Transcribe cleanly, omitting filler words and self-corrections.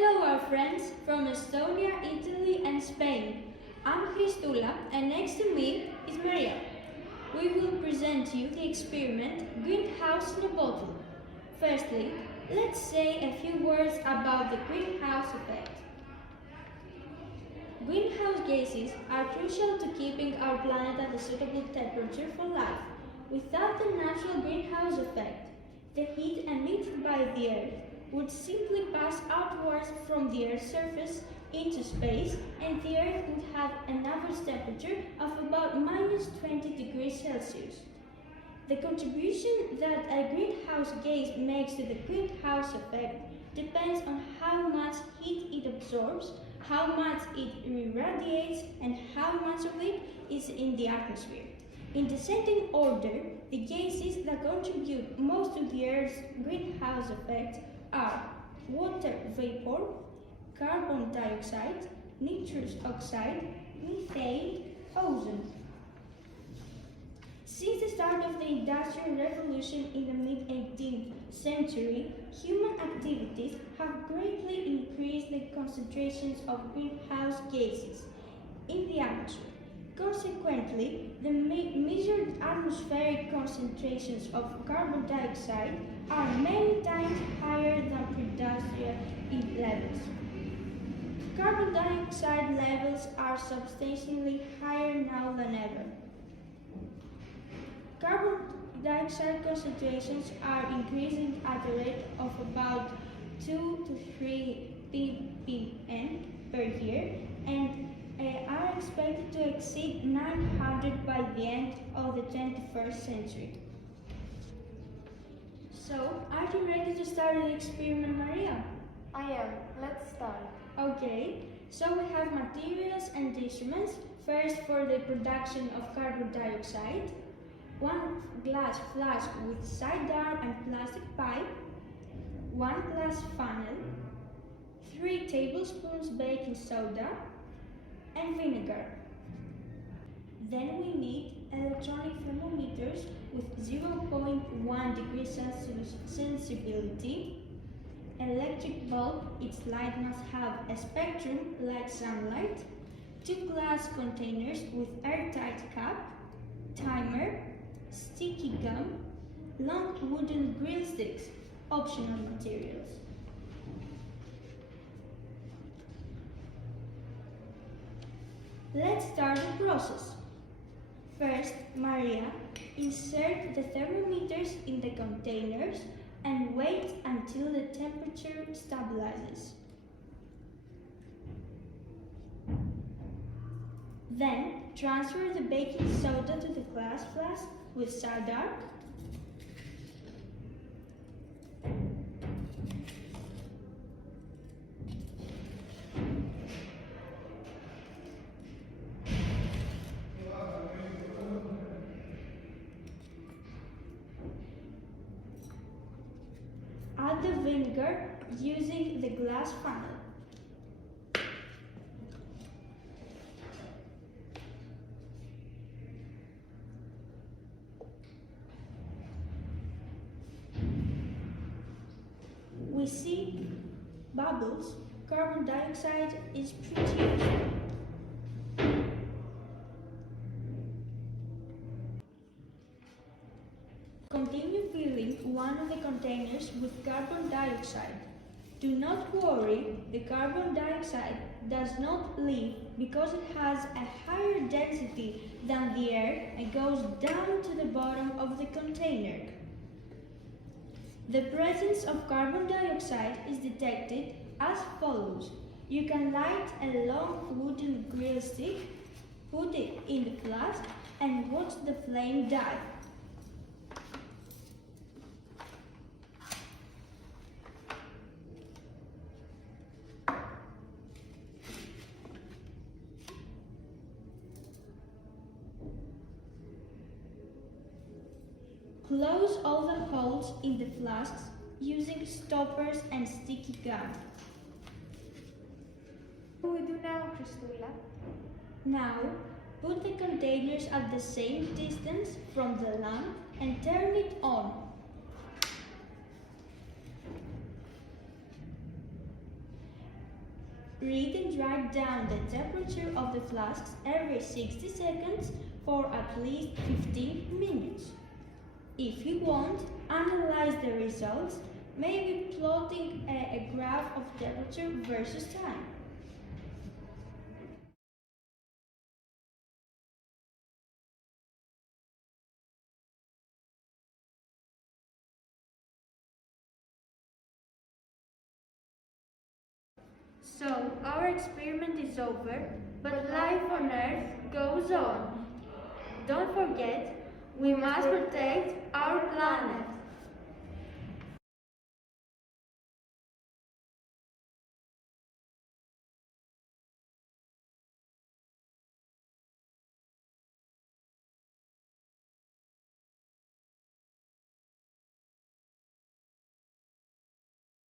Hello our friends from Estonia, Italy and Spain. I'm Christoula and next to me is Maria. We will present you the experiment Greenhouse in a Bottle. Firstly, let's say a few words about the greenhouse effect. Greenhouse gases are crucial to keeping our planet at a suitable temperature for life. Without the natural greenhouse effect, the heat emitted by the Earth would simply pass outwards from the Earth's surface into space, and the Earth would have an average temperature of about minus 20 degrees Celsius. The contribution that a greenhouse gas makes to the greenhouse effect depends on how much heat it absorbs, how much it irradiates, and how much of it is in the atmosphere. In descending order, the gases that contribute most to the Earth's greenhouse effect are water vapor, carbon dioxide, nitrous oxide, methane, ozone. Since the start of the Industrial Revolution in the mid-18th century, human activities have greatly increased the concentrations of greenhouse gases in the atmosphere. Consequently, the measured atmospheric concentrations of carbon dioxide are many times higher than pre-industrial levels. Carbon dioxide levels are substantially higher now than ever. Carbon dioxide concentrations are increasing at a rate of about 2 to 3 ppm per year and are expected to exceed 900 by the end of the 21st century. So, are you ready to start the experiment, Maria? I am. Let's start. Okay, so we have materials and instruments. First, for the production of carbon dioxide, 1 glass flask with side down and plastic pipe, 1 glass funnel, 3 tablespoons baking soda, and vinegar. Then we need electronic thermometers with 0.1 degrees Celsius sensibility, an electric bulb, its light must have a spectrum like sunlight, 2 glass containers with airtight cap, timer, sticky gum, long wooden grill sticks, optional materials. Let's start the process. First, Maria, insert the thermometers in the containers and wait until the temperature stabilizes. Then, transfer the baking soda to the glass flask with side arc. Add the vinegar using the glass funnel. We see bubbles. Carbon dioxide is produced. Continue filling one of the containers with carbon dioxide. Do not worry, the carbon dioxide does not leave because it has a higher density than the air and goes down to the bottom of the container. The presence of carbon dioxide is detected as follows. You can light a long wooden grill stick, put it in the flask, and watch the flame die. Close all the holes in the flasks using stoppers and sticky gum. What do we do now, Christoula? Now, put the containers at the same distance from the lamp and turn it on. Read and write down the temperature of the flasks every 60 seconds for at least 15 minutes. If you want, analyze the results, maybe plotting a graph of temperature versus time. So, our experiment is over, but life on Earth goes on. Don't forget, we must protect our planet.